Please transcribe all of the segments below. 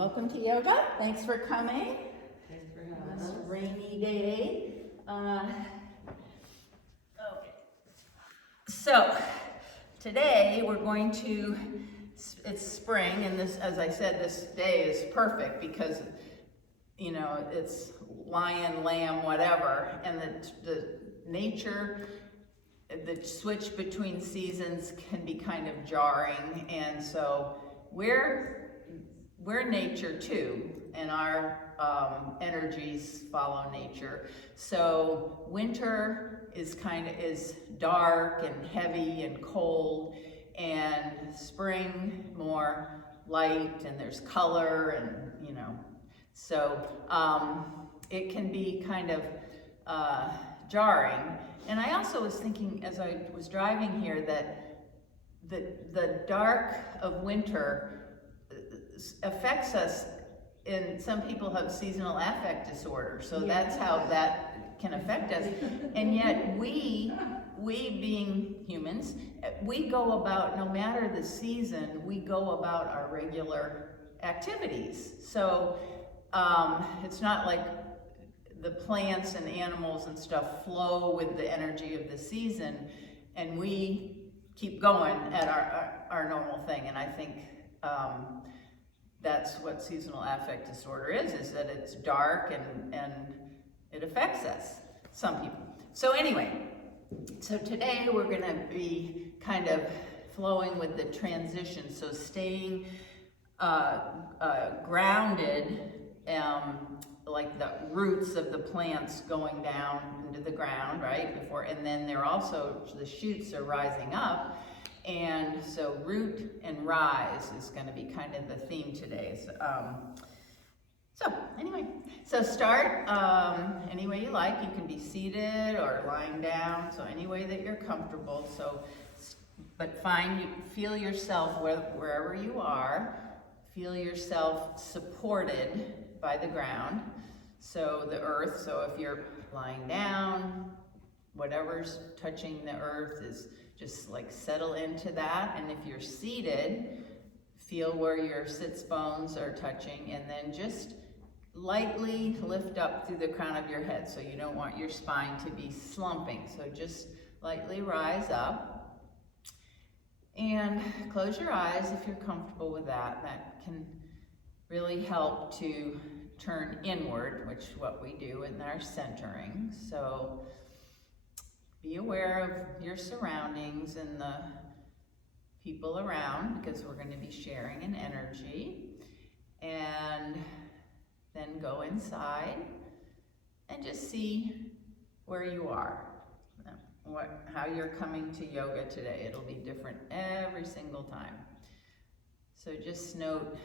Welcome to yoga. Thanks for coming. Thanks for having us. It's a rainy day. Okay. So today we're going to, it's spring, and this, as I said, this day is perfect because, you know, it's lion, lamb, whatever, and the nature, the switch between seasons can be kind of jarring, and so we're nature too, and our energies follow nature. So winter is dark and heavy and cold, and spring more light and there's color, and you know, so it can be kind of jarring. And I also was thinking as I was driving here that the dark of winter affects us, and some people have seasonal affect disorder, so that's how that can affect us. And yet we being humans, we go about, no matter the season, we go about our regular activities. So it's not like the plants and animals and stuff flow with the energy of the season, and we keep going at our normal thing. And I think that's what seasonal affect disorder is that it's dark and it affects us, some people. So anyway, so today we're gonna be kind of flowing with the transition, so staying grounded, like the roots of the plants going down into the ground, right? And then they're also, the shoots are rising up. And so root and rise is going to be kind of the theme today. So anyway, so start any way you like. You can be seated or lying down, so any way that you're comfortable. So, but feel yourself wherever you are. Feel yourself supported by the ground, so the earth. So if you're lying down, whatever's touching the earth is just like settle into that. And if you're seated, feel where your sits bones are touching, and then just lightly lift up through the crown of your head. So you don't want your spine to be slumping. So just lightly rise up and close your eyes if you're comfortable with that. That can really help to turn inward, which is what we do in our centering. So be aware of your surroundings and the people around, because we're going to be sharing an energy. And then go inside and just see where you are, how you're coming to yoga today. It'll be different every single time. So just note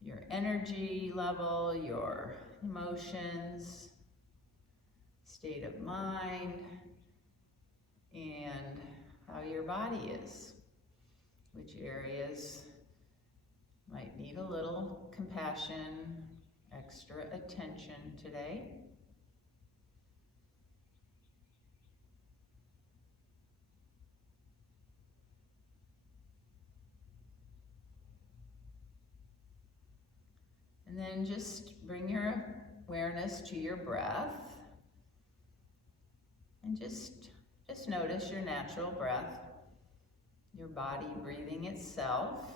your energy level, your emotions, state of mind, and how your body is. Which areas might need a little compassion, extra attention today. And then just bring your awareness to your breath. And just notice your natural breath, your body breathing itself.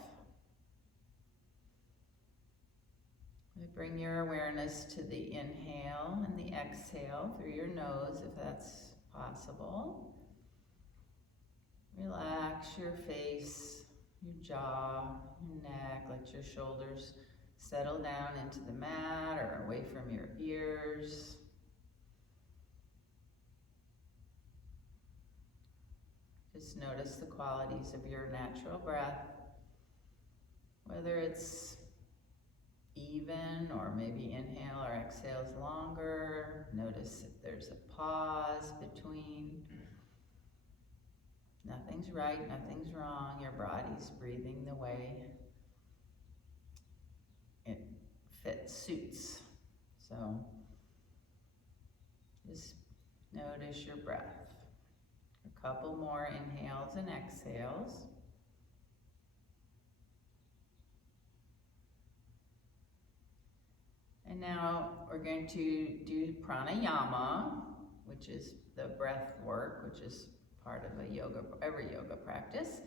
Bring your awareness to the inhale and the exhale through your nose, if that's possible. Relax your face, your jaw, your neck. Let your shoulders settle down into the mat or away from your ears. Just notice the qualities of your natural breath, whether it's even or maybe inhale or exhale is longer. Notice if there's a pause between. Nothing's right, nothing's wrong. Your body's breathing the way it suits. So just notice your breath. A couple more inhales and exhales. And now we're going to do pranayama, which is the breath work, which is part of every yoga practice.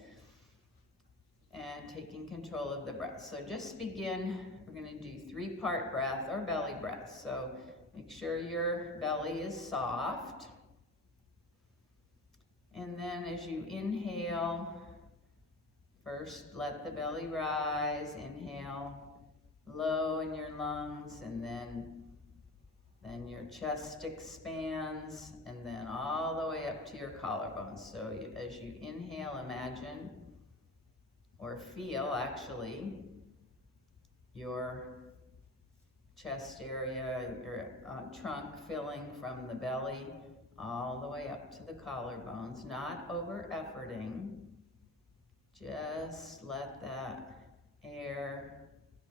And taking control of the breath. So just begin, we're going to do 3-part breath or belly breath. So make sure your belly is soft. And then as you inhale, first let the belly rise, inhale low in your lungs, and then your chest expands, and then all the way up to your collarbones. So as you inhale, imagine or feel actually your chest area, your trunk filling from the belly all the way up to the collarbones, not over efforting. Just let that air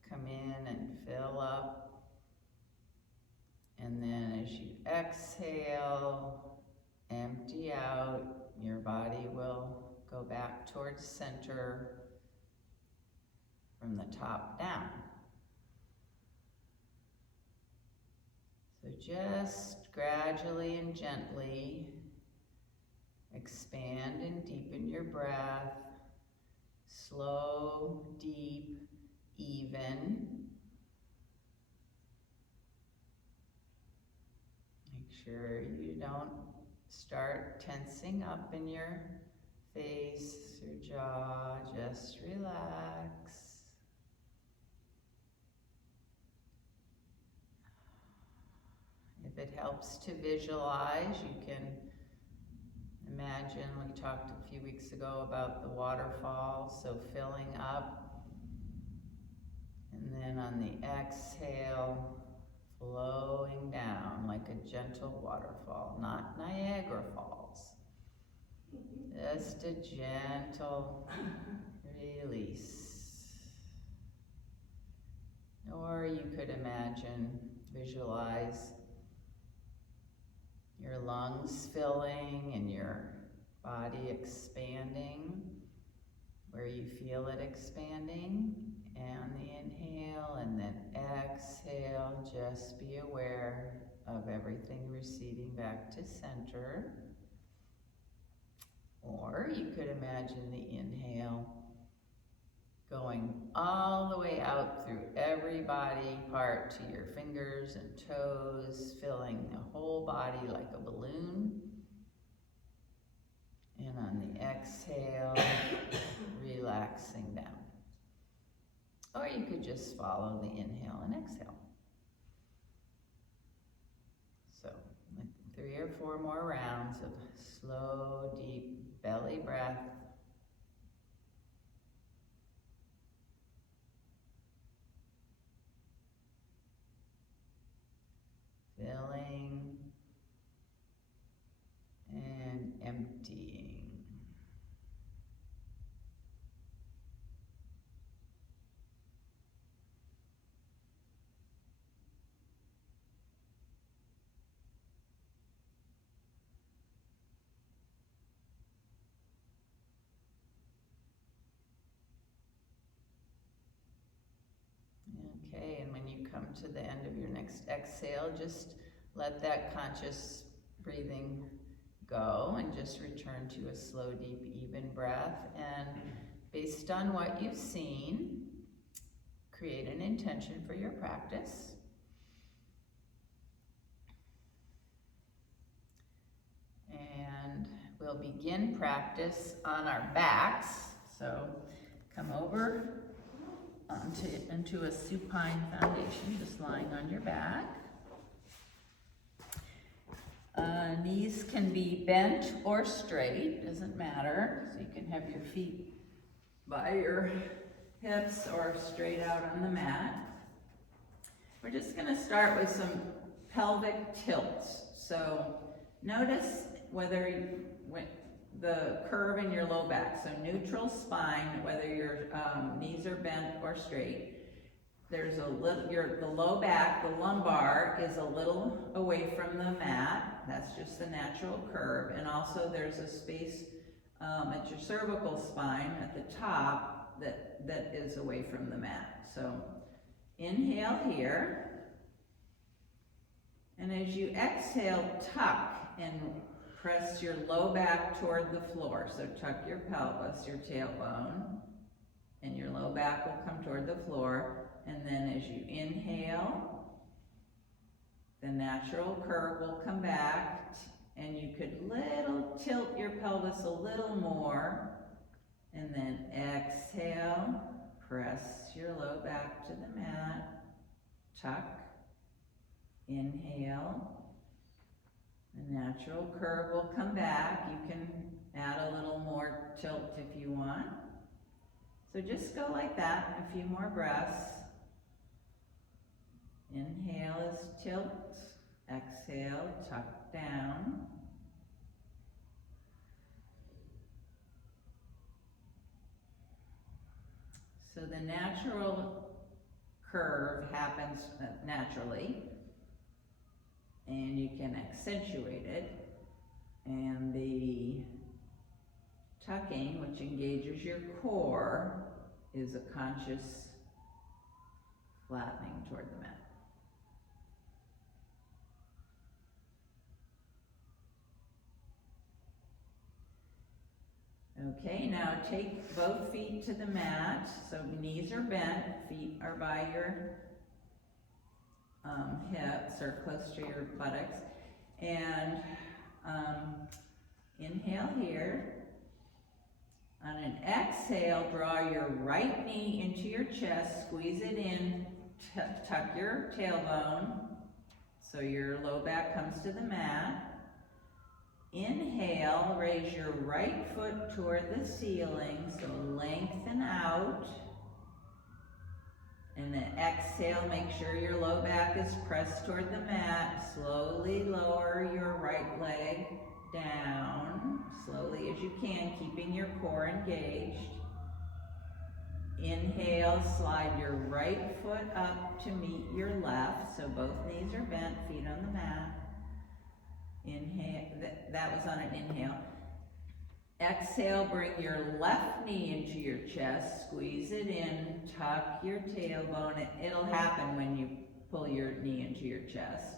come in and fill up. And then as you exhale, empty out, your body will go back towards center from the top down. So just gradually and gently expand and deepen your breath. Slow, deep, even. Make sure you don't start tensing up in your face or jaw. Just relax. If it helps to visualize, you can imagine, we talked a few weeks ago about the waterfall, so filling up, and then on the exhale, flowing down like a gentle waterfall, not Niagara Falls. Just a gentle release. Or you could imagine, visualize your lungs filling and your body expanding where you feel it expanding. And the inhale and then exhale, just be aware of everything receding back to center. Or you could imagine the inhale going all the way out through every body part to your fingers and toes, filling the whole body like a balloon. And on the exhale, relaxing down. Or you could just follow the inhale and exhale. So, like 3 or 4 more rounds of slow, deep belly breath. Filling and emptying. Okay, and when you come to the end of your next exhale, just let that conscious breathing go and just return to a slow, deep, even breath. And based on what you've seen, create an intention for your practice. And we'll begin practice on our backs. So come over into a supine foundation, just lying on your back. Knees can be bent or straight, doesn't matter. So you can have your feet by your hips or straight out on the mat. We're just going to start with some pelvic tilts. So notice whether the curve in your low back, so neutral spine, whether your knees are bent or straight. There's a little, the low back, the lumbar is a little away from the mat. That's just the natural curve. And also there's a space at your cervical spine at the top that is away from the mat. So inhale here. And as you exhale, tuck and press your low back toward the floor. So tuck your pelvis, your tailbone, and your low back will come toward the floor. And then as you inhale, the natural curve will come back, and you could tilt your pelvis a little more. And then exhale, press your low back to the mat, tuck, inhale. The natural curve will come back. You can add a little more tilt if you want. So just go like that, a few more breaths. Inhale is tilt, exhale, tuck down. So the natural curve happens naturally, and you can accentuate it. And the tucking, which engages your core, is a conscious flattening toward the mat. Okay, now take both feet to the mat, so knees are bent, feet are by your hips or close to your buttocks. And inhale here. On an exhale, draw your right knee into your chest, squeeze it in, tuck your tailbone so your low back comes to the mat. Inhale, raise your right foot toward the ceiling, so lengthen out. And then exhale, make sure your low back is pressed toward the mat. Slowly lower your right leg down, slowly as you can, keeping your core engaged. Inhale, slide your right foot up to meet your left, so both knees are bent, feet on the mat. Inhale, that was on an inhale. Exhale, bring your left knee into your chest, squeeze it in, tuck your tailbone. It'll happen when you pull your knee into your chest.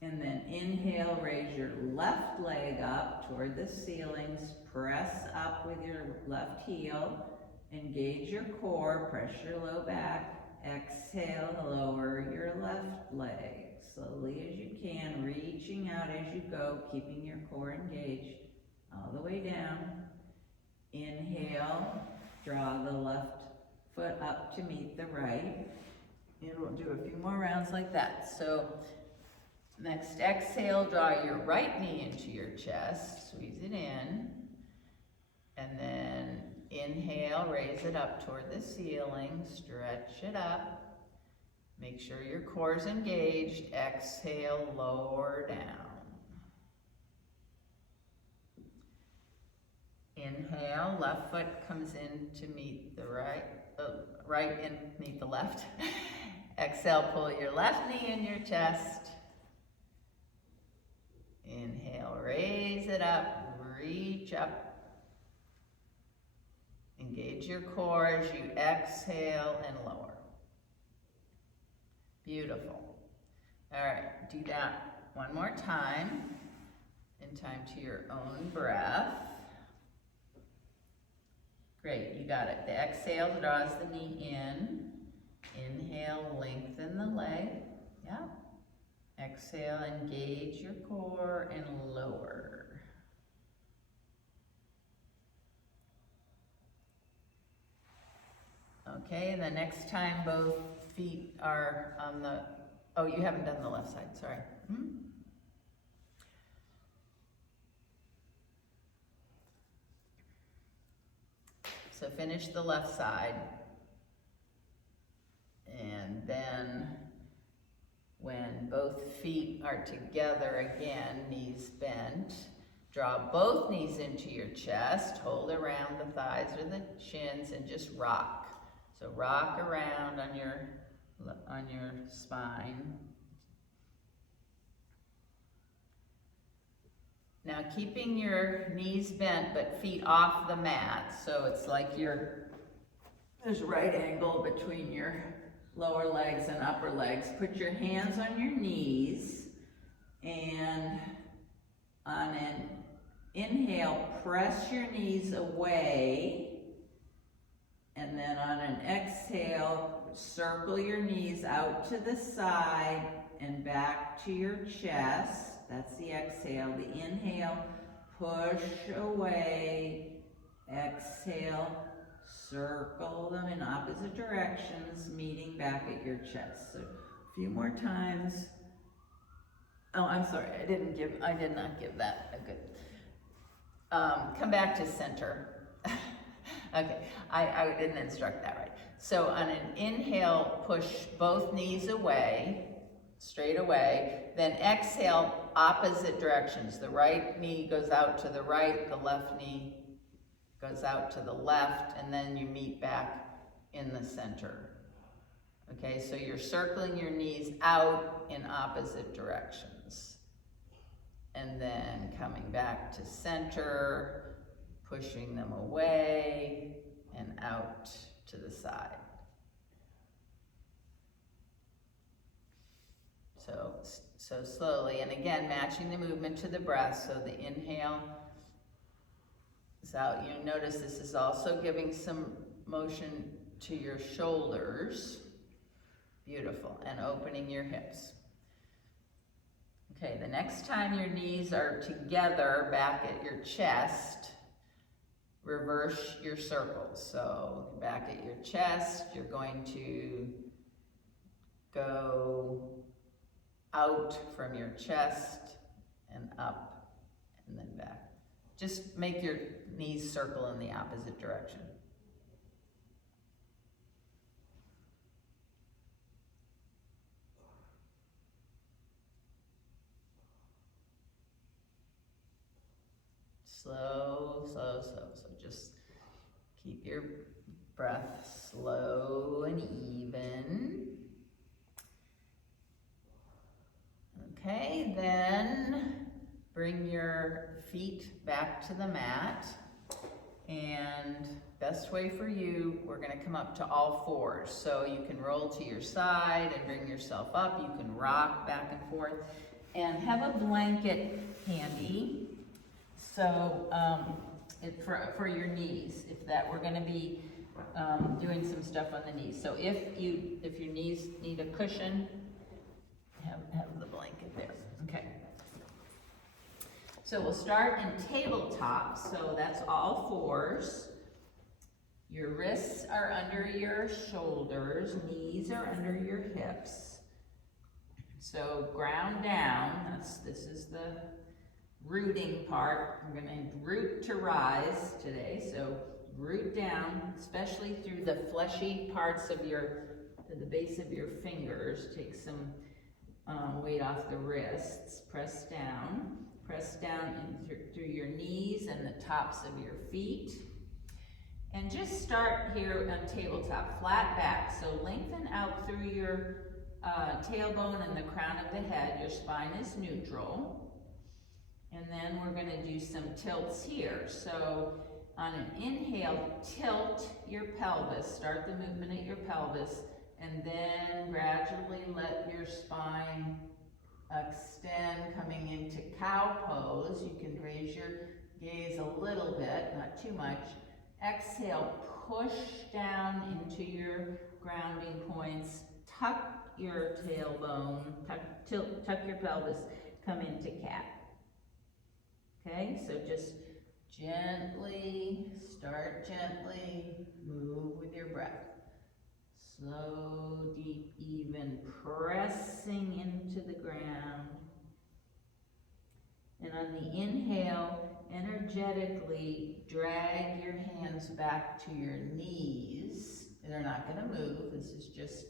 And then inhale, raise your left leg up toward the ceilings, press up with your left heel, engage your core, press your low back. Exhale, lower your left leg slowly as you can, reaching out as you go, keeping your core engaged all the way down. Inhale, draw the left foot up to meet the right. And we'll do a few more rounds like that. So next exhale, draw your right knee into your chest, squeeze it in. And then inhale, raise it up toward the ceiling, stretch it up. Make sure your core is engaged. Exhale, lower down. Inhale, left foot comes in to meet the right, right and meet the left. Exhale, pull your left knee in your chest. Inhale, raise it up, reach up. Engage your core as you exhale and lower. Beautiful. All right, do that one more time, in time to your own breath. Great, you got it. The exhale draws the knee in. Inhale, lengthen the leg. Yeah. Exhale, engage your core and lower. Okay, the next time both feet are on the, oh, you haven't done the left side, sorry. So finish the left side. And then when both feet are together again, knees bent, draw both knees into your chest, hold around the thighs or the shins and just rock. So rock around on your spine. Now keeping your knees bent but feet off the mat, so it's like there's a right angle between your lower legs and upper legs. Put your hands on your knees And on an inhale, press your knees away. And then on an exhale, circle your knees out to the side and back to your chest. That's the exhale. The inhale, push away. Exhale, circle them in opposite directions, meeting back at your chest. So a few more times. Oh, I'm sorry, I did not give that a good, come back to center. Okay, I didn't instruct that right. So on an inhale, push both knees away, straight away, then exhale, opposite directions. The right knee goes out to the right, the left knee goes out to the left, and then you meet back in the center. Okay, so you're circling your knees out in opposite directions. And then coming back to center, pushing them away and out to the side. So slowly, and again, matching the movement to the breath. So the inhale is out. You notice this is also giving some motion to your shoulders. Beautiful. And opening your hips. Okay, the next time your knees are together back at your chest, reverse your circles. So back at your chest, you're going to go out from your chest and up and then back. Just make your knees circle in the opposite direction. Slow, slow, slow. So just keep your breath slow and even. Okay, then bring your feet back to the mat. And best way for you, we're gonna come up to all fours. So you can roll to your side and bring yourself up. You can rock back and forth. And have a blanket handy. So for your knees, if that we're going to be doing some stuff on the knees. So if your knees need a cushion, have the blanket there. Okay. So we'll start in tabletop. So that's all fours. Your wrists are under your shoulders, knees are under your hips. So ground down. This is the rooting part. We're going to root to rise today. So root down, especially through the fleshy parts of the base of your fingers. Take some weight off the wrists. Press down in through your knees and the tops of your feet. And just start here on tabletop, flat back. So lengthen out through your tailbone and the crown of the head. Your spine is neutral. And then we're going to do some tilts here. So on an inhale, tilt your pelvis. Start the movement at your pelvis. And then gradually let your spine extend, coming into cow pose. You can raise your gaze a little bit, not too much. Exhale, push down into your grounding points. Tuck your tailbone, tuck your pelvis, come into cat. Okay, so just start gently, move with your breath. Slow, deep, even, pressing into the ground. And on the inhale, energetically drag your hands back to your knees. They're not going to move. This is just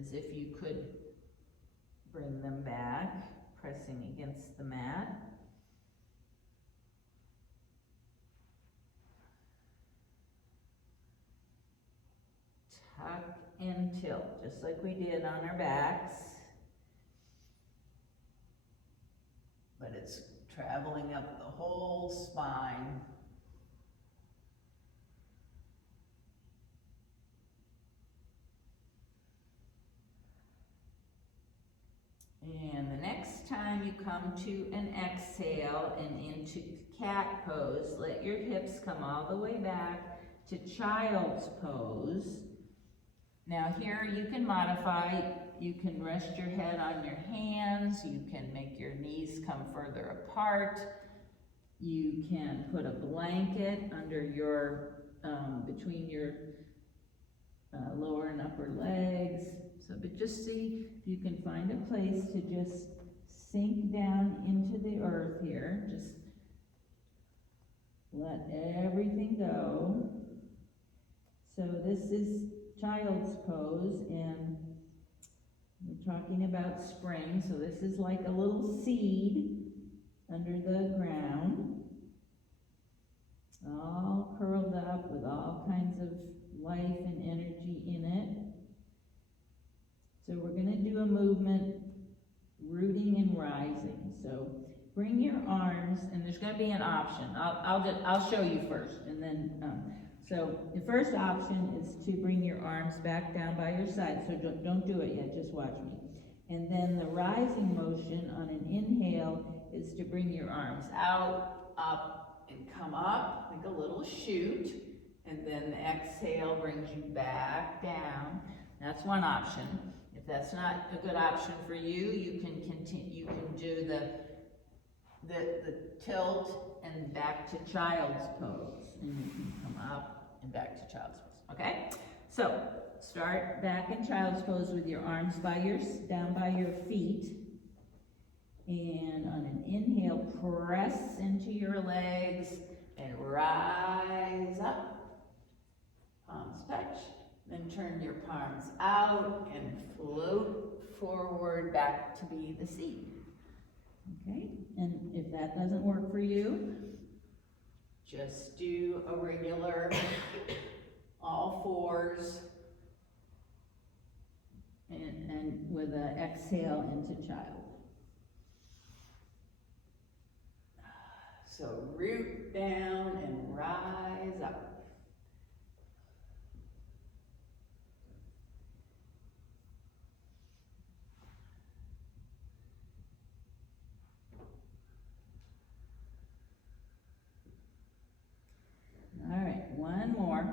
as if you could bring them back, pressing against the mat. Tuck and tilt, just like we did on our backs. But it's traveling up the whole spine. And the next time you come to an exhale and into cat pose, let your hips come all the way back to child's pose. Now here you can modify, you can rest your head on your hands, you can make your knees come further apart, you can put a blanket under your, between your lower and upper legs. So, but just see if you can find a place to just sink down into the earth here. Just let everything go. So this is child's pose, and we're talking about spring. So this is like a little seed under the ground, all curled up with all kinds of life and energy in it. So we're going to do a movement, rooting and rising. So bring your arms, and there's going to be an option. I'll show you first, and then so the first option is to bring your arms back down by your side. So don't do it yet. Just watch me. And then the rising motion on an inhale is to bring your arms out, up, and come up like a little chute. And then the exhale brings you back down. That's one option. If that's not a good option for you, you can continue. You can do the tilt and back to child's pose, and you can come up and back to child's pose. Okay. So start back in child's pose with your arms down by your feet, and on an inhale, press into your legs and rise up. Palms touch. Then turn your palms out and float forward back to be the seed. Okay, and if that doesn't work for you, just do a regular all fours and with an exhale into child. So root down and rise up. All right, one more.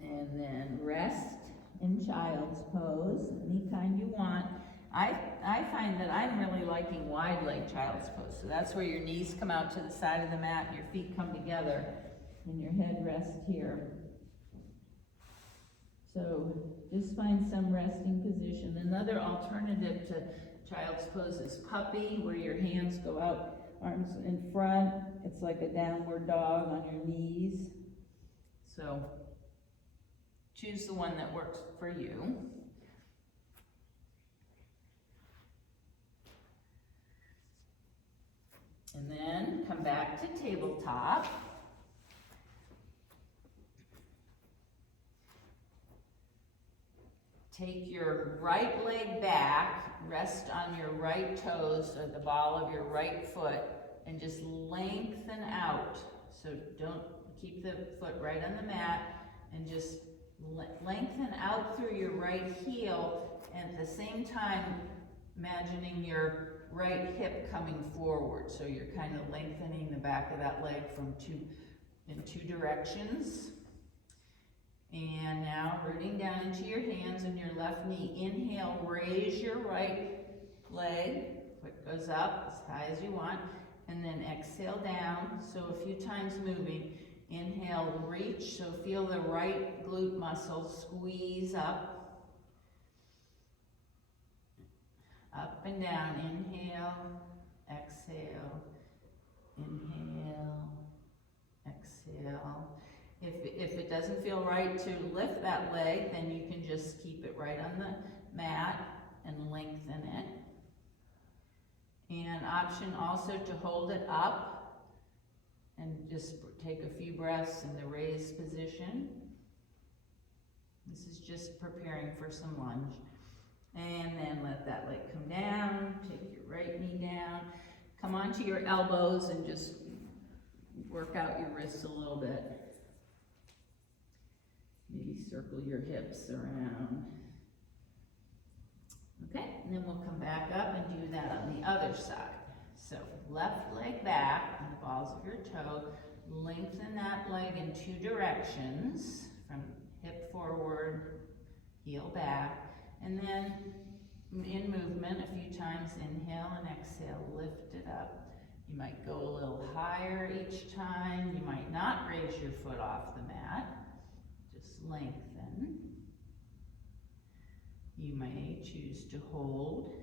And then rest in child's pose, any kind you want. I find that I'm really liking wide leg child's pose. So that's where your knees come out to the side of the mat and your feet come together and your head rests here. So just find some resting position. Another alternative to child's pose is puppy, where your hands go out, arms in front. It's like a downward dog on your knees. So choose the one that works for you. And then come back to tabletop. Take your right leg back, rest on your right toes or the ball of your right foot, and just lengthen out. So don't keep the foot right on the mat, and just lengthen out through your right heel, and at the same time imagining your right hip coming forward. So you're kind of lengthening the back of that leg in two directions. And now rooting down into your hands and your left knee. Inhale, raise your right leg. Foot goes up as high as you want. And then exhale down. So a few times moving. Inhale, reach. So feel the right glute muscle squeeze up. Up and down. Inhale, exhale, inhale, exhale. If it doesn't feel right to lift that leg, then you can just keep it right on the mat and lengthen it. And option also to hold it up and just take a few breaths in the raised position. This is just preparing for some lunge. And then let that leg come down, take your right knee down, come onto your elbows and just work out your wrists a little bit. circle your hips around. Okay, and then we'll come back up and do that on the other side. So left leg back on the balls of your toe. Lengthen that leg in 2 directions, from hip forward, heel back, and then in movement a few times, inhale and exhale, lift it up. You might go a little higher each time. You might not raise your foot off the mat, just lengthen. You may choose to hold.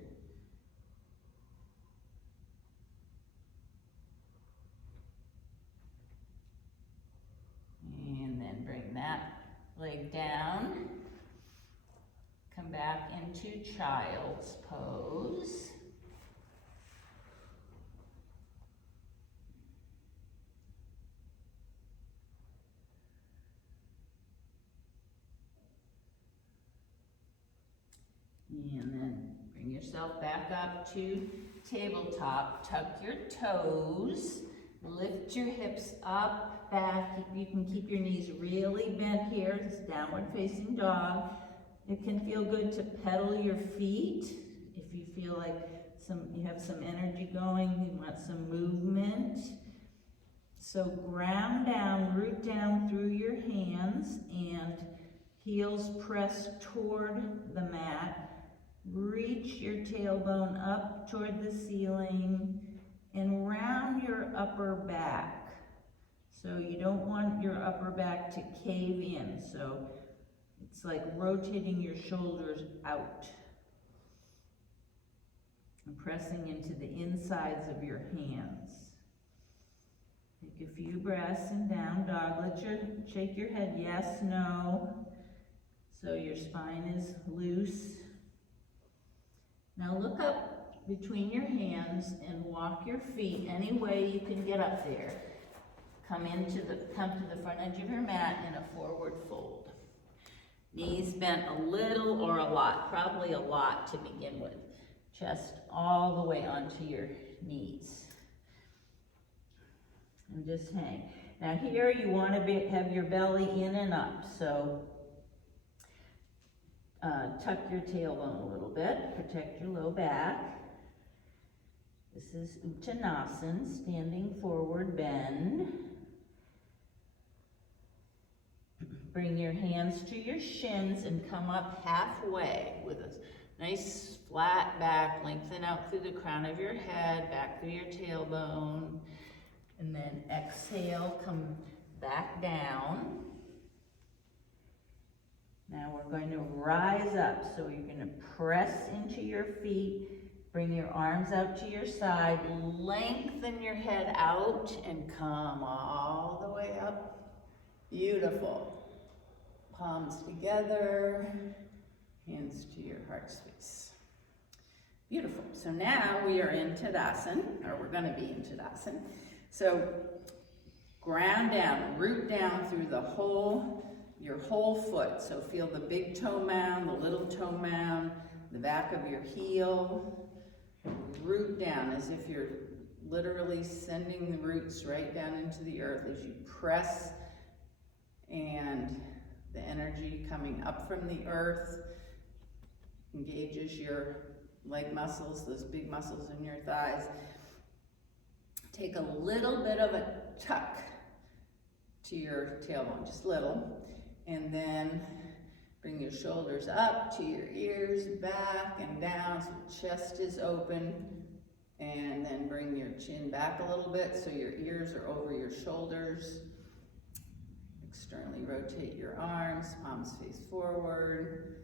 And then bring that leg down. Come back into child's pose. And then bring yourself back up to tabletop. Tuck your toes. Lift your hips up, back. You can keep your knees really bent here. This downward facing dog. It can feel good to pedal your feet if you feel like you have some energy going, you want some movement. So ground down, root down through your hands, and heels press toward the mat. Reach your tailbone up toward the ceiling and round your upper back. So you don't want your upper back to cave in. So it's like rotating your shoulders out and pressing into the insides of your hands. Take a few breaths in down dog. Shake your head yes, no. So your spine is loose. Now look up between your hands and walk your feet any way you can get up there. Come to the front edge of your mat in a forward fold. Knees bent a little or a lot, probably a lot to begin with. Chest all the way onto your knees. And just hang. Now here you want to have your belly in and up, so tuck your tailbone a little bit, protect your low back. This is Uttanasana, standing forward bend. Bring your hands to your shins and come up halfway with a nice flat back. Lengthen out through the crown of your head, back through your tailbone. And then exhale, come back down. Now we're going to rise up. So you're going to press into your feet, bring your arms out to your side, lengthen your head out and come all the way up. Beautiful. Palms together, hands to your heart space. Beautiful. So now we are in Tadasana, or we're going to be in Tadasana. So ground down, root down through your whole foot. So feel the big toe mound, the little toe mound, the back of your heel. Root down as if you're literally sending the roots right down into the earth as you press, and the energy coming up from the earth engages your leg muscles, those big muscles in your thighs. Take a little bit of a tuck to your tailbone, just little, and then bring your shoulders up to your ears, back and down, so the chest is open, and then bring your chin back a little bit so your ears are over your shoulders. Externally rotate your arms, palms face forward.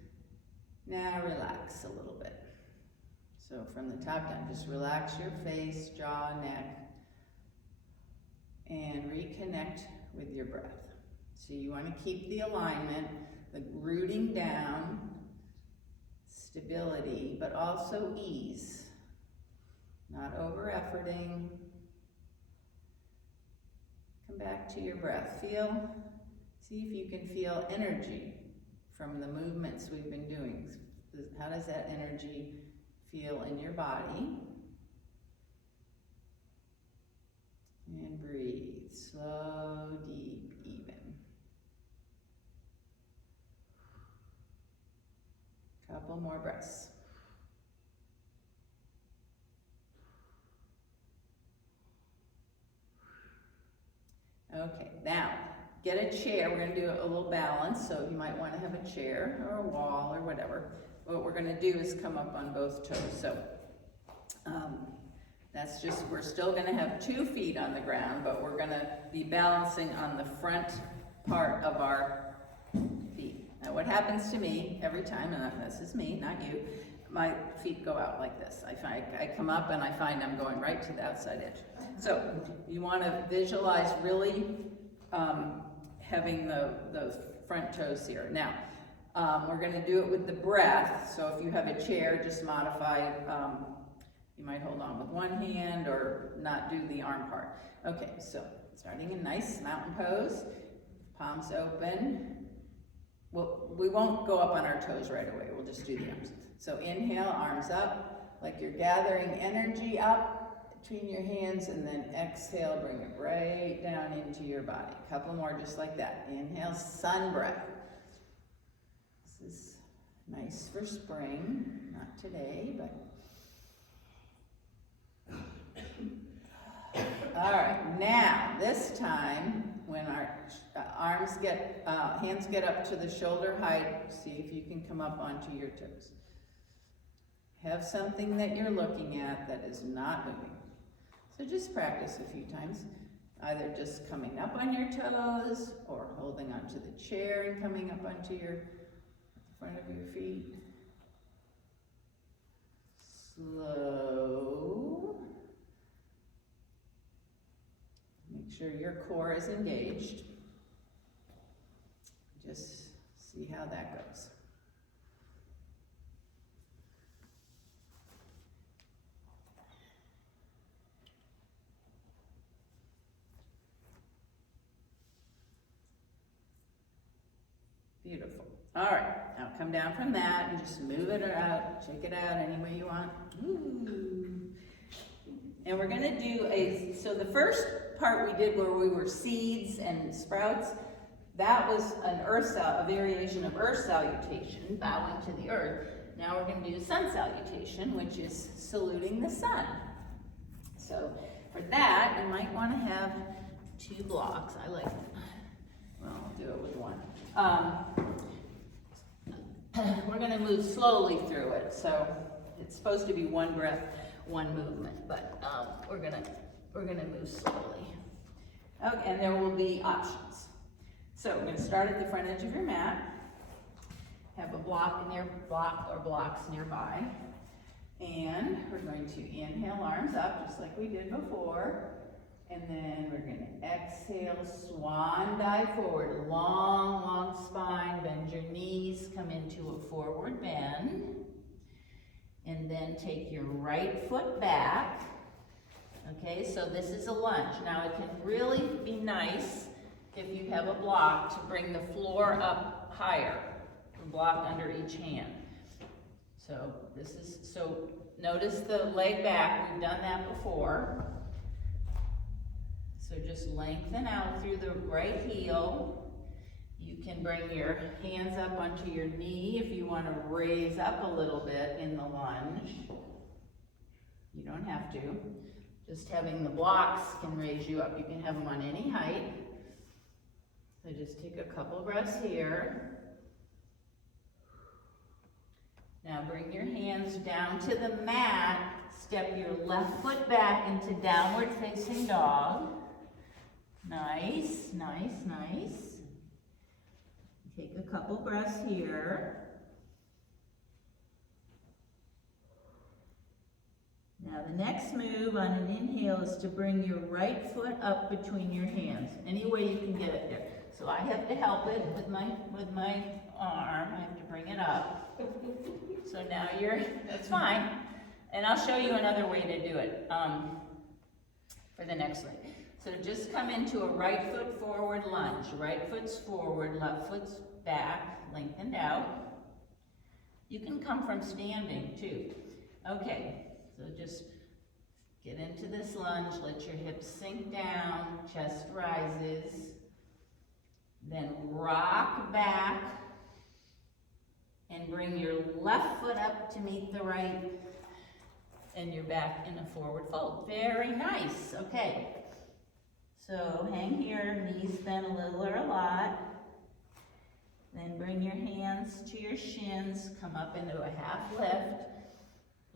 Now relax a little bit. So from the top down, just relax your face, jaw, neck, and reconnect with your breath. So you want to keep the alignment, the rooting down, stability, but also ease. Not over-efforting. Come back to your breath. See if you can feel energy from the movements we've been doing. How does that energy feel in your body? And breathe, slow, deep, even. Couple more breaths. Okay, now, get a chair. We're gonna do a little balance, so you might wanna have a chair or a wall or whatever. What we're gonna do is come up on both toes. So, that's just, we're still gonna have 2 feet on the ground, but we're gonna be balancing on the front part of our feet. Now what happens to me every time, and this is me, not you, my feet go out like this. I come up and I find I'm going right to the outside edge. So you wanna visualize really having the front toes here. Now, we're gonna do it with the breath. So if you have a chair, just modify, you might hold on with one hand or not do the arm part. Okay, so starting in nice mountain pose, palms open. Well, we won't go up on our toes right away, we'll just do the arms. So inhale, arms up, like you're gathering energy up between your hands, and then exhale, bring it right down into your body. A couple more just like that. Inhale, sun breath. This is nice for spring, not today, but. All right, now this time when our hands get up to the shoulder height, see if you can come up onto your toes. Have something that you're looking at that is not moving. So just practice a few times, either just coming up on your toes or holding onto the chair and coming up onto the front of your feet. Slow. Make sure your core is engaged. Just see how that goes. Beautiful. All right, now come down from that and just move it out, shake it out any way you want. Ooh. And we're gonna do so the first part we did where we were seeds and sprouts, that was a variation of earth salutation, bowing to the earth. Now we're gonna do sun salutation, which is saluting the sun. So for that, you might wanna have 2 blocks. I like it. Well, I'll do it with 1. We're gonna move slowly through it. So it's supposed to be 1 breath, 1 movement, but we're gonna move slowly. Okay, and there will be options. So we're gonna start at the front edge of your mat. Have a block or blocks nearby. And we're going to inhale, arms up, just like we did before. And then we're gonna exhale, swan dive forward. Long, long spine, bend your knees, come into a forward bend. And then take your right foot back. Okay, so this is a lunge. Now it can really be nice if you have a block to bring the floor up higher, a block under each hand. So notice the leg back, we've done that before. So just lengthen out through the right heel. You can bring your hands up onto your knee if you want to raise up a little bit in the lunge. You don't have to. Just having the blocks can raise you up. You can have them on any height. So just take a couple breaths here. Now bring your hands down to the mat. Step your left foot back into downward facing dog. Nice, nice, nice. Take a couple breaths here. Now the next move on an inhale is to bring your right foot up between your hands. Any way you can get it there. So I have to help it with my arm. I have to bring it up. So now that's fine. And I'll show you another way to do it for the next leg. So just come into a right foot forward lunge. Right foot's forward, left foot's back, lengthened out. You can come from standing too. Okay, so just get into this lunge, let your hips sink down, chest rises. Then rock back and bring your left foot up to meet the right, and you're back in a forward fold. Very nice, okay. So hang here, knees bend a little or a lot. Then bring your hands to your shins, come up into a half lift,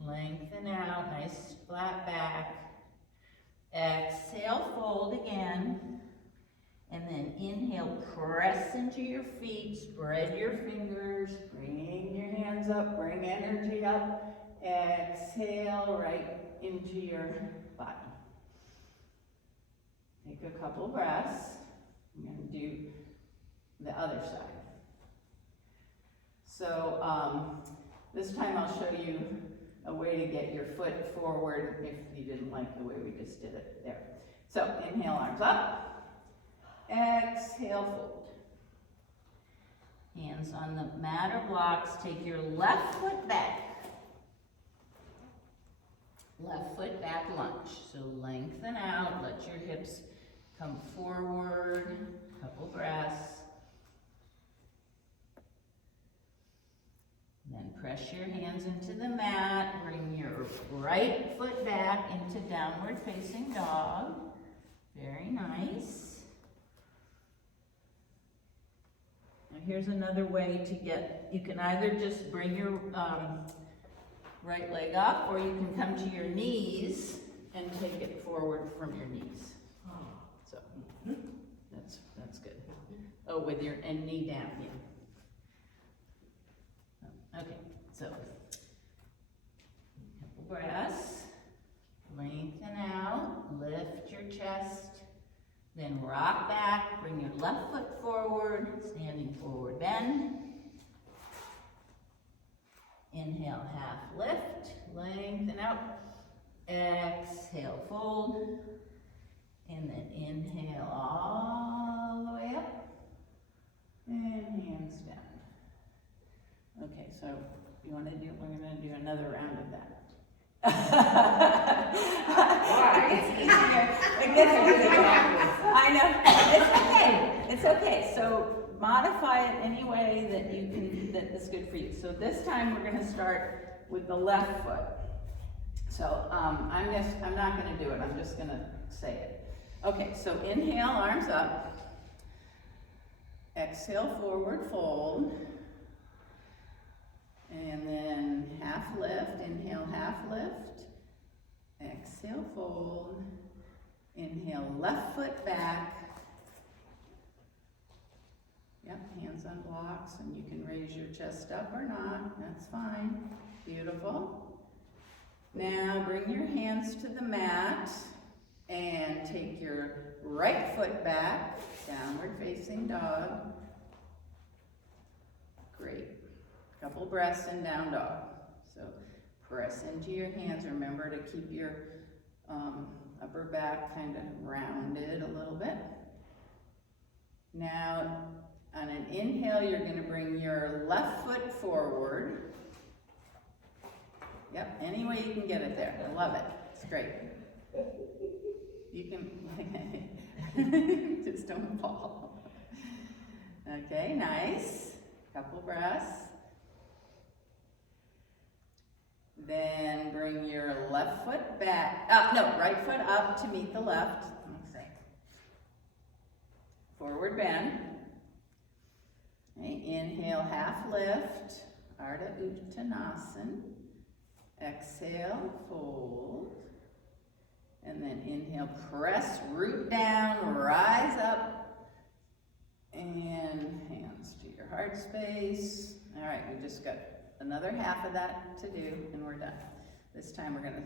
lengthen out, nice flat back. Exhale, fold again. And then inhale, press into your feet, spread your fingers, bring your hands up, bring energy up. Exhale right into your body. Take a couple breaths. I'm going to do the other side. So this time I'll show you a way to get your foot forward if you didn't like the way we just did it there. So inhale, arms up. Exhale, fold. Hands on the mat or blocks. Take your left foot back. Left foot back lunge. So lengthen out, let your hips come forward. Couple breaths. Then press your hands into the mat. Bring your right foot back into downward facing dog. Very nice. Now here's another way to get, you can either just bring your right leg up, or you can come to your knees and take it forward from your knees. So that's good. Oh, with your and knee down, yeah. Okay, so couple breaths. Lengthen out, lift your chest. Then rock back, bring your left foot forward, standing forward bend. Inhale, half lift, lengthen out. Exhale, fold. And then inhale all the way up. And hands down. Okay, so you want to do, we're going to do another round of that. It's easier. It gets easier. I know. It's okay. So modify it any way that you can, that is good for you. So this time we're going to start with the left foot. So I'm not going to do it. I'm just going to say it. Okay. So inhale, arms up. Exhale, forward fold. And then half lift, inhale, half lift, exhale, fold, inhale, left foot back, yep, hands on blocks, and you can raise your chest up or not, that's fine, beautiful. Now bring your hands to the mat, and take your right foot back, downward facing dog, great. Couple breaths in down dog. So press into your hands. Remember to keep your upper back kind of rounded a little bit. Now, on an inhale, you're going to bring your left foot forward. Yep, any way you can get it there. I love it. It's great. You can, just don't fall. Okay, nice. Couple breaths. Then bring your left foot back, right foot up to meet the left. Let's see. Forward bend. Okay, inhale, half lift, Ardha Uttanasana. Exhale, fold. And then inhale, press, root down, rise up. And hands to your heart space. All right, we just got another half of that to do, and we're done. This time we're going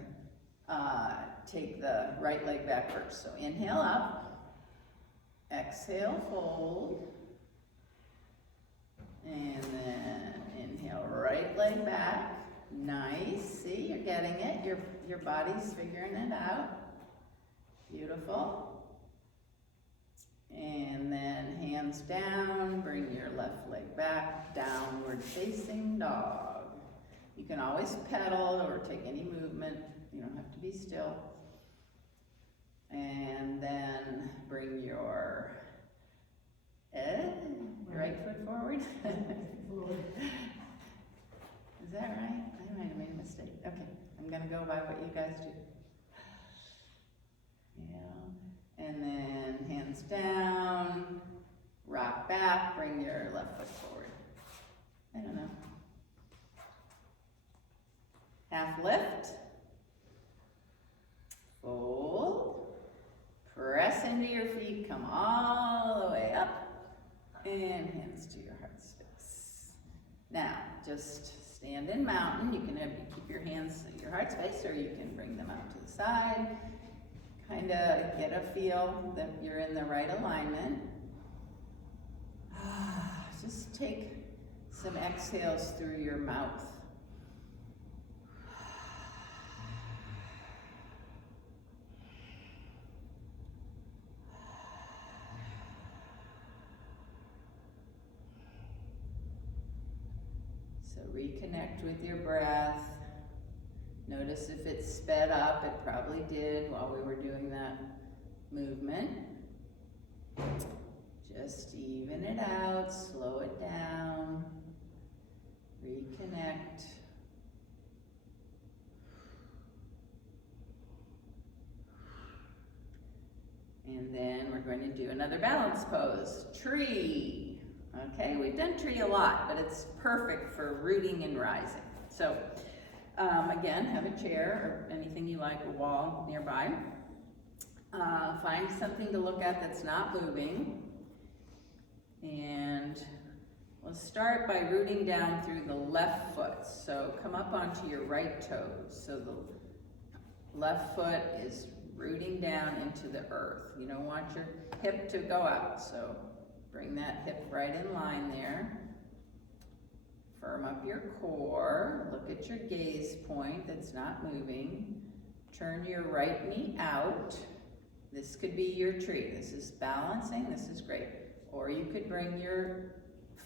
to take the right leg back first. So inhale up, exhale, fold, and then inhale, right leg back. Nice. See, you're getting it. Your body's figuring it out. Beautiful. And then hands down, bring your left leg back, downward facing dog. You can always pedal or take any movement. You don't have to be still. And then bring your right foot forward. gonna go by what you guys do. Yeah, and then hands down, rock back, bring your left foot forward. I don't know. Half lift, fold, press into your feet, come all the way up, and hands to your heart space. Now, just stand in mountain. You can keep your hands at your heart space, or you can bring them out to the side. Kind of get a feel that you're in the right alignment. Just take some exhales through your mouth. So reconnect with your breath. Notice if it's sped up, it probably did while we were doing that movement. Just even it out, slow it down, reconnect. And then we're going to do another balance pose, tree. Okay, we've done tree a lot, but it's perfect for rooting and rising. So again, have a chair or anything you like, a wall nearby. Find something to look at that's not moving. And we'll start by rooting down through the left foot. So come up onto your right toes. So the left foot is rooting down into the earth. You don't want your hip to go out, so bring that hip right in line there. Firm up your core. Look at your gaze point that's not moving. Turn your right knee out. This could be your tree. This is balancing. This is great. Or you could bring your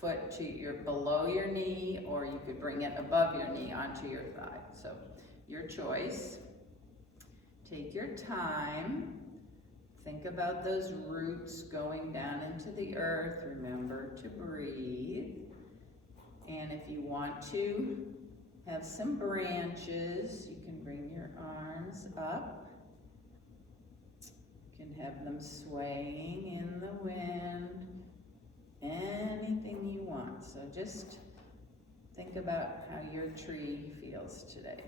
foot to below your knee, or you could bring it above your knee onto your thigh. So your choice. Take your time. Think about those roots going down into the earth. Remember to breathe. And if you want to have some branches, you can bring your arms up. You can have them swaying in the wind. Anything you want. So just think about how your tree feels today.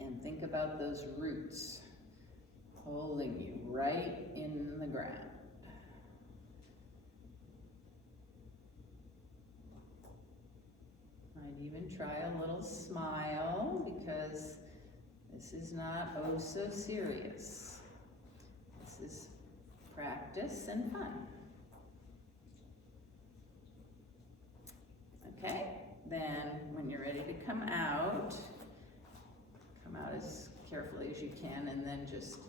And think about those roots holding you right in the ground. Might even try a little smile, because this is not oh so serious. This is practice and fun. Okay, then when you're ready to come out as carefully as you can, and then just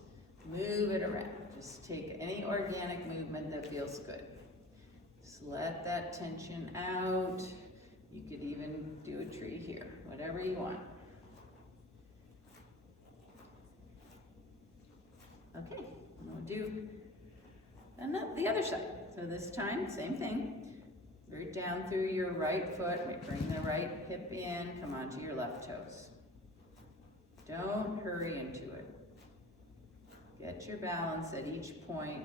move it around. Just take any organic movement that feels good. Just let that tension out. You could even do a tree here, whatever you want. Okay, we'll do the other side. So this time, same thing. Root down through your right foot, bring the right hip in, come onto your left toes. Don't hurry into it. Get your balance at each point,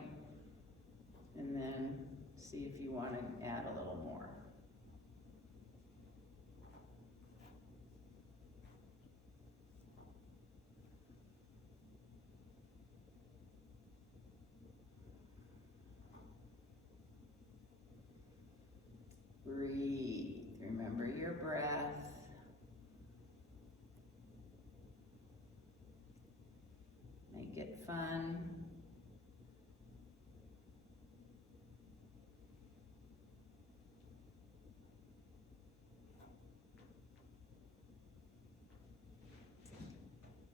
and then see if you want to add a little more. Breathe. Remember your breath. Make it fun.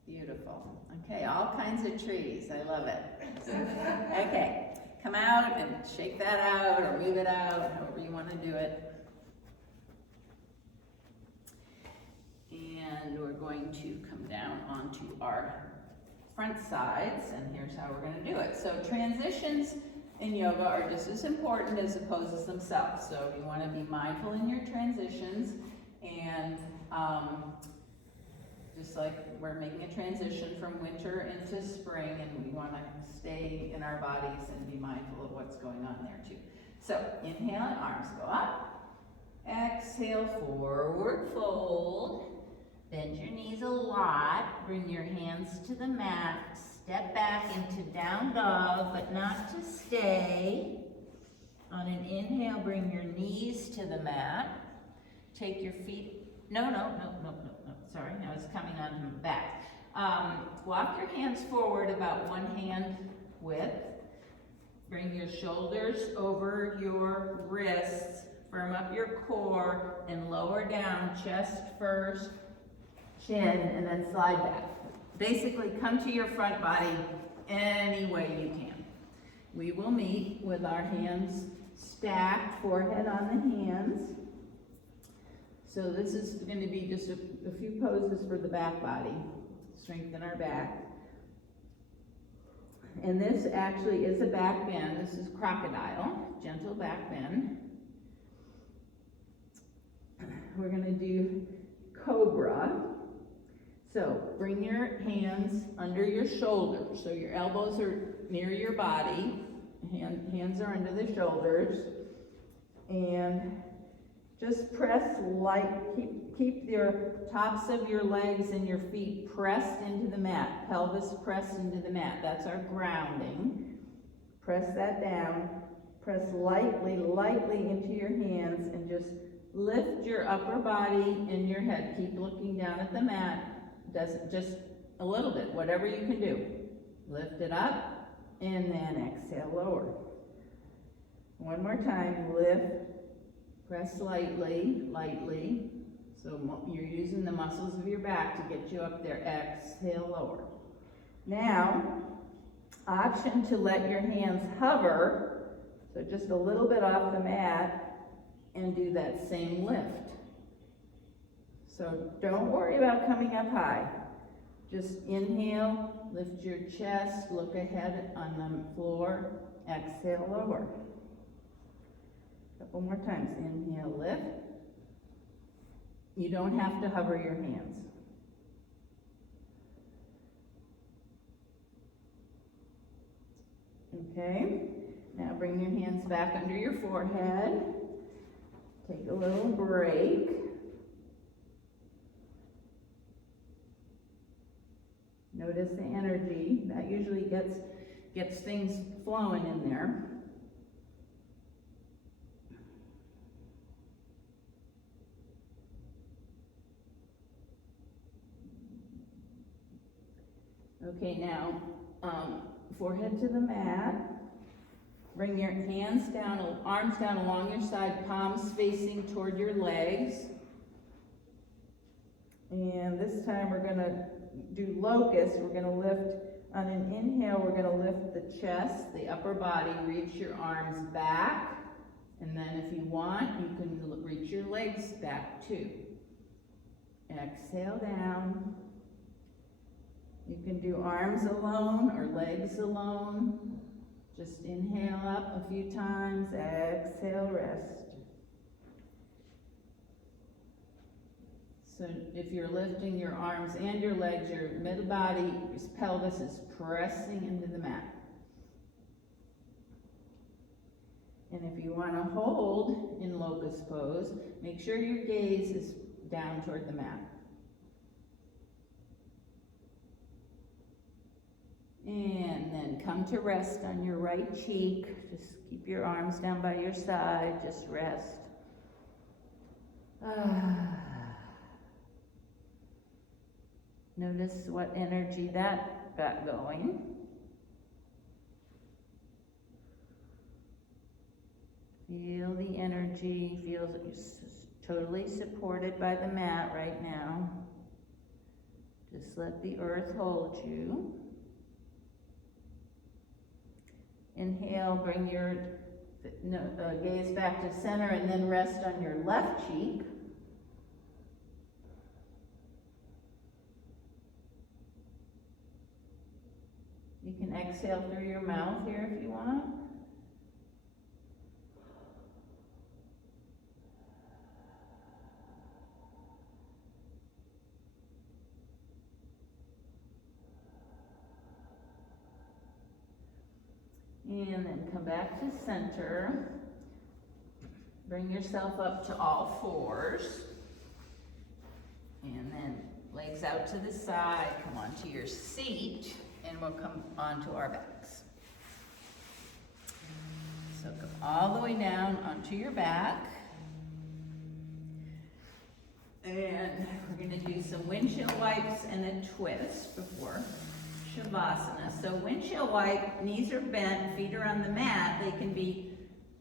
Beautiful. Okay, all kinds of trees. I love it. Okay, come out and shake that out or move it out, however you want to do it. And we're going to come down onto our front sides, and here's how we're going to do it. So transitions in yoga are just as important as the poses themselves. So you want to be mindful in your transitions, and just like we're making a transition from winter into spring, and we wanna stay in our bodies and be mindful of what's going on there too. So, inhale and arms go up. Exhale, forward fold. Bend your knees a lot. Bring your hands to the mat. Step back into down dog, but not to stay. On an inhale, bring your knees to the mat. Take your feet, no, sorry, I was coming onto my back. Walk your hands forward about 1 hand width. Bring your shoulders over your wrists. Firm up your core and lower down, chest first, chin, and then slide back. Basically, come to your front body any way you can. We will meet with our hands stacked, forehead on the hands. So this is going to be just a few poses for the back body. Strengthen our back. And this actually is a back bend. This is crocodile, gentle back bend. We're going to do cobra. So bring your hands under your shoulders. So your elbows are near your body. Hands are under the shoulders. And just press light, keep your tops of your legs and your feet pressed into the mat. Pelvis pressed into the mat. That's our grounding. Press that down. Press lightly into your hands and just lift your upper body and your head. Keep looking down at the mat. Just a little bit, whatever you can do. Lift it up and then exhale, lower. One more time, lift, press lightly. So you're using the muscles of your back to get you up there. Exhale, lower. Now, option to let your hands hover, so just a little bit off the mat, and do that same lift. So don't worry about coming up high. Just inhale, lift your chest, look ahead on the floor, exhale, lower. Couple more times. Inhale, lift. You don't have to hover your hands. Okay, now bring your hands back under your forehead. Take a little break. Notice the energy. That usually gets things flowing in there. Okay, now, forehead to the mat. Bring your hands down, arms down along your side, palms facing toward your legs. And this time we're going to do locust. We're going to lift, on an inhale, we're going to lift the chest, the upper body, reach your arms back. And then if you want, you can reach your legs back too. Exhale down. You can do arms alone or legs alone. Just inhale up a few times, exhale, rest. So if you're lifting your arms and your legs, your middle body, your pelvis is pressing into the mat. And if you want to hold in locust pose, make sure your gaze is down toward the mat. And then come to rest on your right cheek. Just keep your arms down by your side. Just rest. Notice what energy that got going. Feel the energy. Feel that you're totally supported by the mat right now. Just let the earth hold you. Inhale, bring your gaze back to center and then rest on your left cheek. You can exhale through your mouth here if you want. And then come back to center. Bring yourself up to all fours. And then legs out to the side, come onto your seat, and we'll come onto our backs. So come all the way down onto your back. And we're gonna do some windshield wipes and a twist before Shavasana. So windshield wipe, knees are bent, feet are on the mat.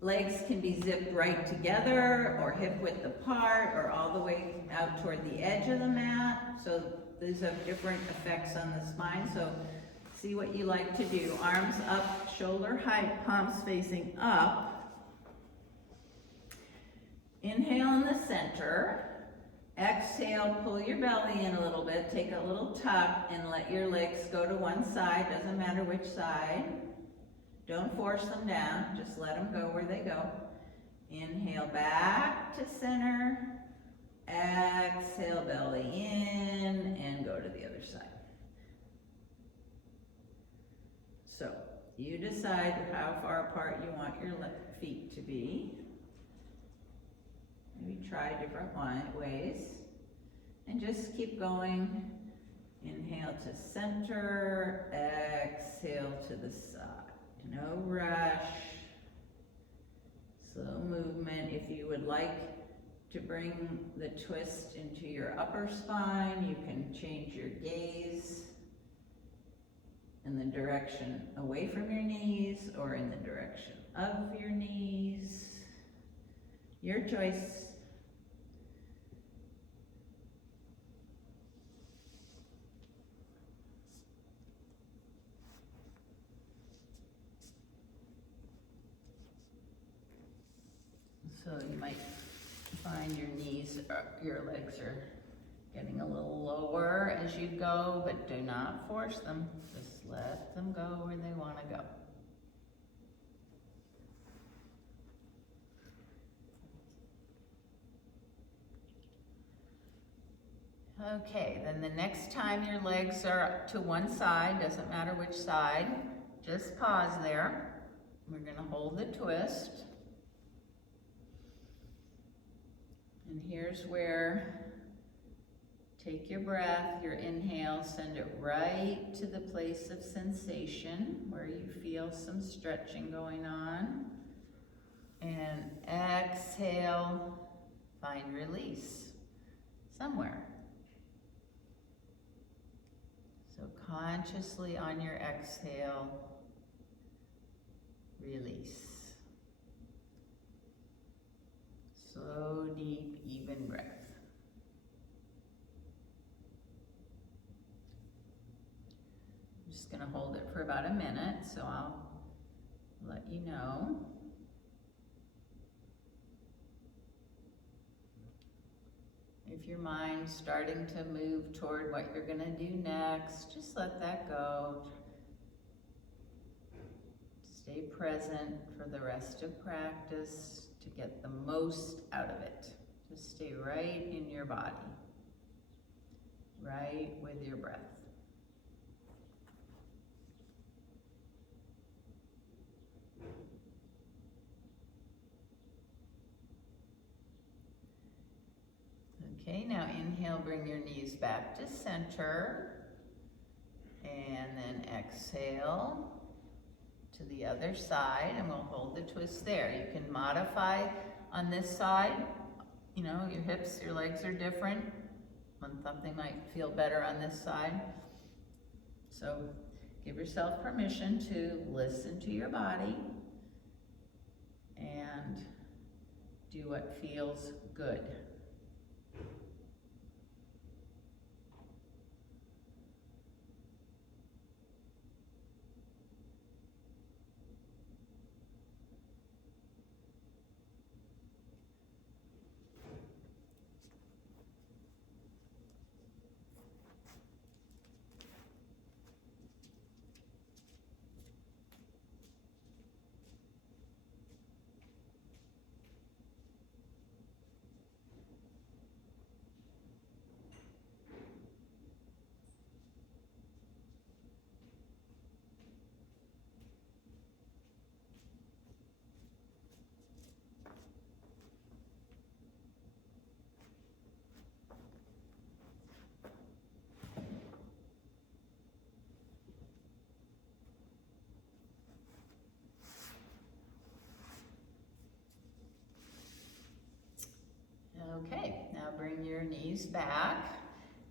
Legs can be zipped right together or hip width apart or all the way out toward the edge of the mat. So these have different effects on the spine. So see what you like to do. Arms up, shoulder height, palms facing up. Inhale in the center. Exhale, pull your belly in a little bit, take a little tuck and let your legs go to one side, doesn't matter which side. Don't force them down, just let them go where they go. Inhale back to center. Exhale, belly in, and go to the other side. So, you decide how far apart you want your feet to be. Maybe try different ways. And just keep going. Inhale to center, exhale to the side. No rush, slow movement. If you would like to bring the twist into your upper spine, you can change your gaze in the direction away from your knees or in the direction of your knees. Your choice. So you might find your legs are getting a little lower as you go, but do not force them. Just let them go where they want to go. Okay, then the next time your legs are to one side, doesn't matter which side, just pause there. We're going to hold the twist. And here's where, take your breath, your inhale, send it right to the place of sensation where you feel some stretching going on. And exhale, find release somewhere. So consciously on your exhale, release. Slow, deep, even breath. I'm just going to hold it for about a minute, so I'll let you know. If your mind's starting to move toward what you're going to do next, just let that go. Stay present for the rest of practice to get the most out of it. Just stay right in your body, right with your breath. Okay, now inhale, bring your knees back to center. And then exhale to the other side, and we'll hold the twist there. You can modify on this side. You know, your hips, your legs are different. Something might feel better on this side. So give yourself permission to listen to your body and do what feels good. knees back,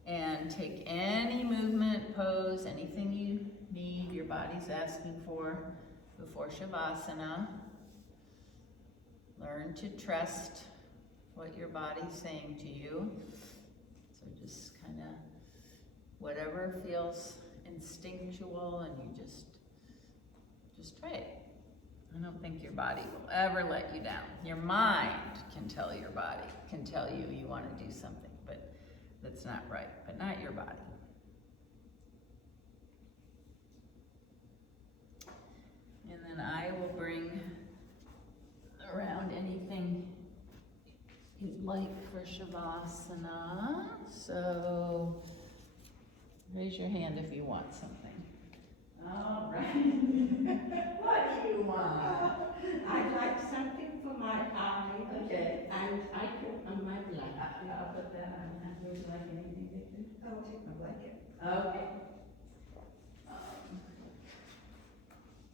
and take any movement, pose, anything you need, your body's asking for before Shavasana. Learn to trust what your body's saying to you. So just kind of whatever feels instinctual, and you just try it. I don't think your body will ever let you down. Your mind can tell your body, can tell you you want to do something, but that's not right, but not your body. And then I will bring around anything you'd like for Shavasana. So raise your hand if you want something. All right. What do you want? I'd like something for my body. Okay. And I put on my blanket. I'll put that on. Would you like anything different? I'll take my blanket. Okay.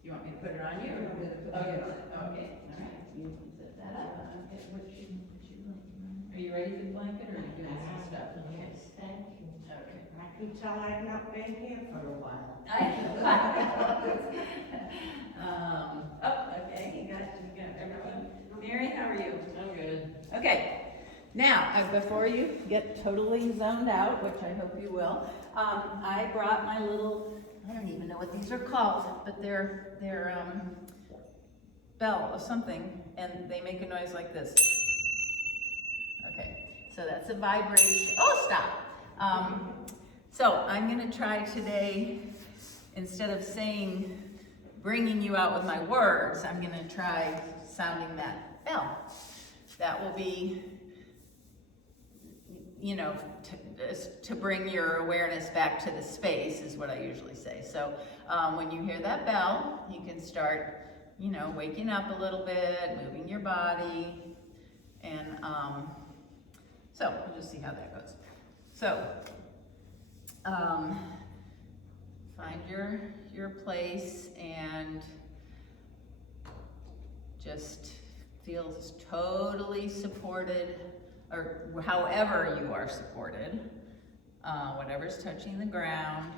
You want me to put it on you? Or with it? Okay. Okay. All right. You can set that up. Okay. What you like? Are you ready for the blanket, or are you doing some stuff? Okay. Yes, thank you. Okay. I can tell I've not been here for a while. Okay, you got everything. Mary, how are you? I'm good. Okay, now, before you get totally zoned out, which I hope you will, I brought my little, I don't even know what these are called, but they're bell or something, and they make a noise like this. Okay, so that's a vibration. Oh, stop. So I'm gonna try today, instead of bringing you out with my words, I'm gonna try sounding that bell. That will be, you know, to bring your awareness back to the space is what I usually say. So when you hear that bell, you can start, you know, waking up a little bit, moving your body, and so we'll just see how that goes. So find your place and just feel totally supported, or however you are supported, whatever's touching the ground,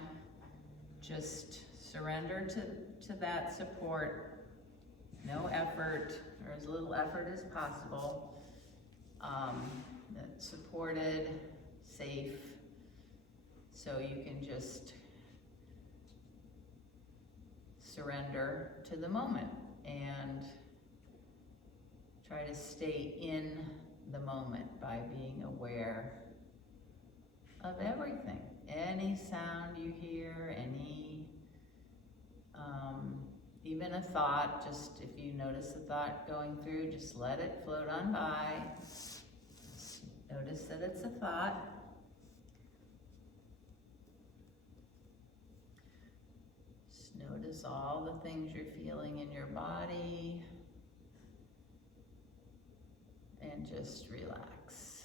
just surrender to that support. No effort, or as little effort as possible. That's supported, safe, so you can just surrender to the moment and try to stay in the moment by being aware of everything. Any sound you hear, any, even a thought, just if you notice a thought going through, just let it float on by. Just notice that it's a thought. Just notice all the things you're feeling in your body. And just relax.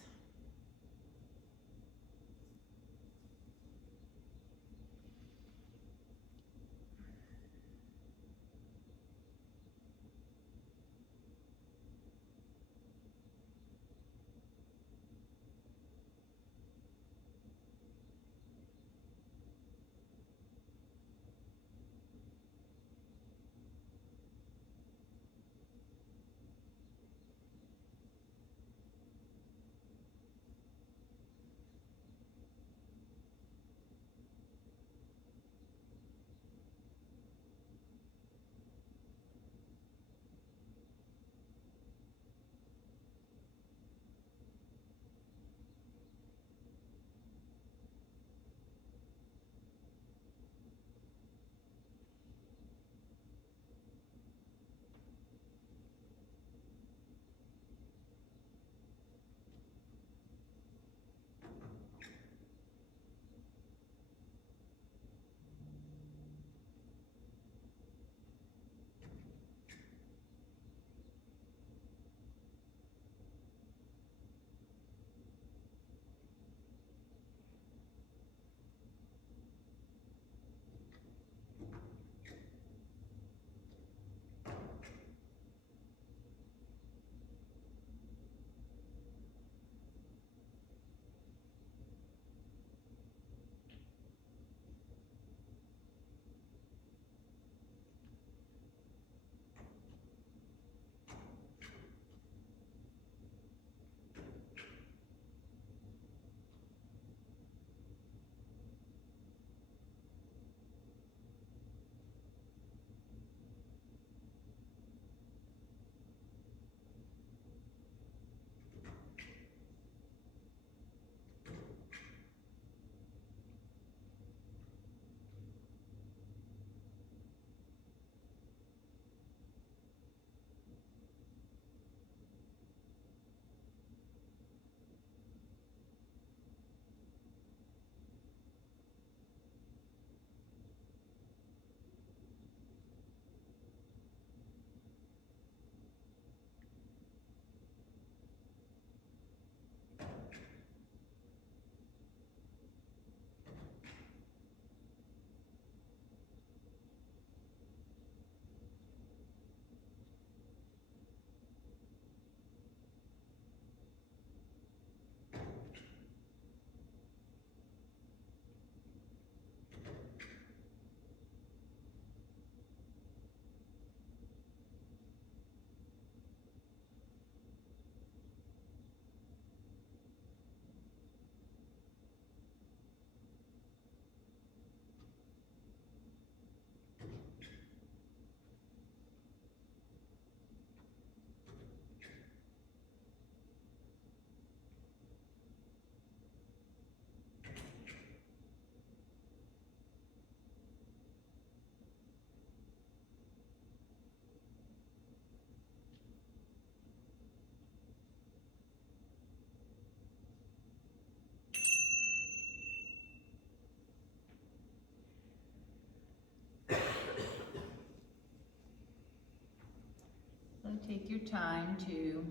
So take your time to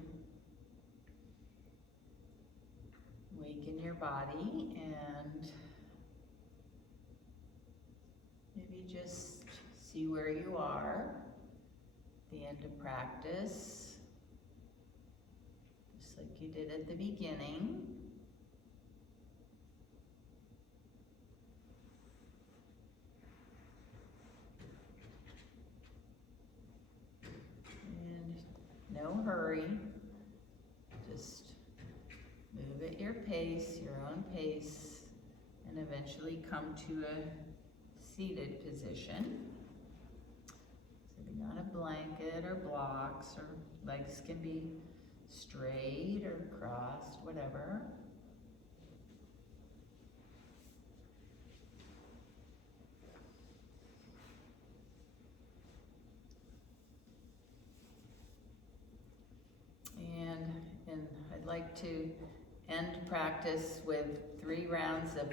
waken your body and maybe just see where you are at the end of practice, just like you did at the beginning. And no hurry, just move at your pace, your own pace, and eventually come to a seated position. Sitting on a blanket or blocks, or legs can be straight or crossed, whatever. And I'd like to end practice with 3 rounds of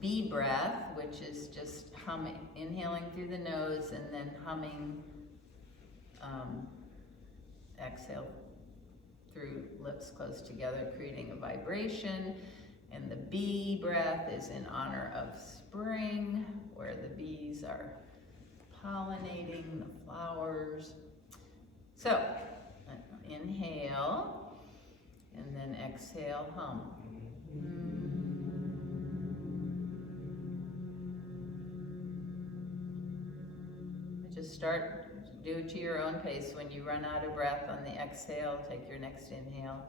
bee breath, which is just humming, inhaling through the nose and then humming, exhale through lips close together, creating a vibration. And the bee breath is in honor of spring, where the bees are pollinating the flowers. So, inhale, and then exhale, hum. Just start, do it to your own pace. When you run out of breath on the exhale, take your next inhale.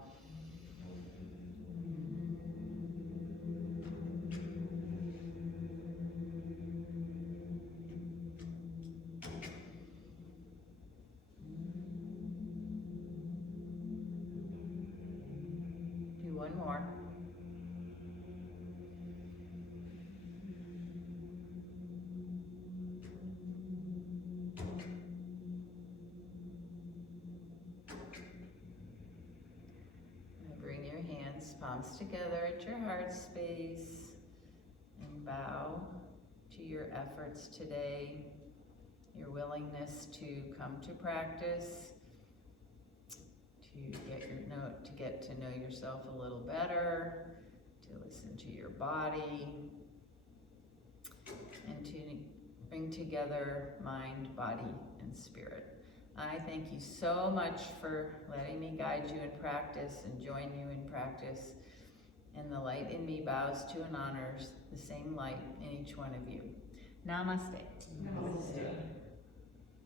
Do one more. Bring your hands, palms together at your heart space, and bow to your efforts today, your willingness to come to practice, to get to know yourself a little better, to listen to your body, and to bring together mind, body, and spirit. I thank you so much for letting me guide you in practice and join you in practice. And the light in me bows to and honors the same light in each one of you. Namaste. Namaste.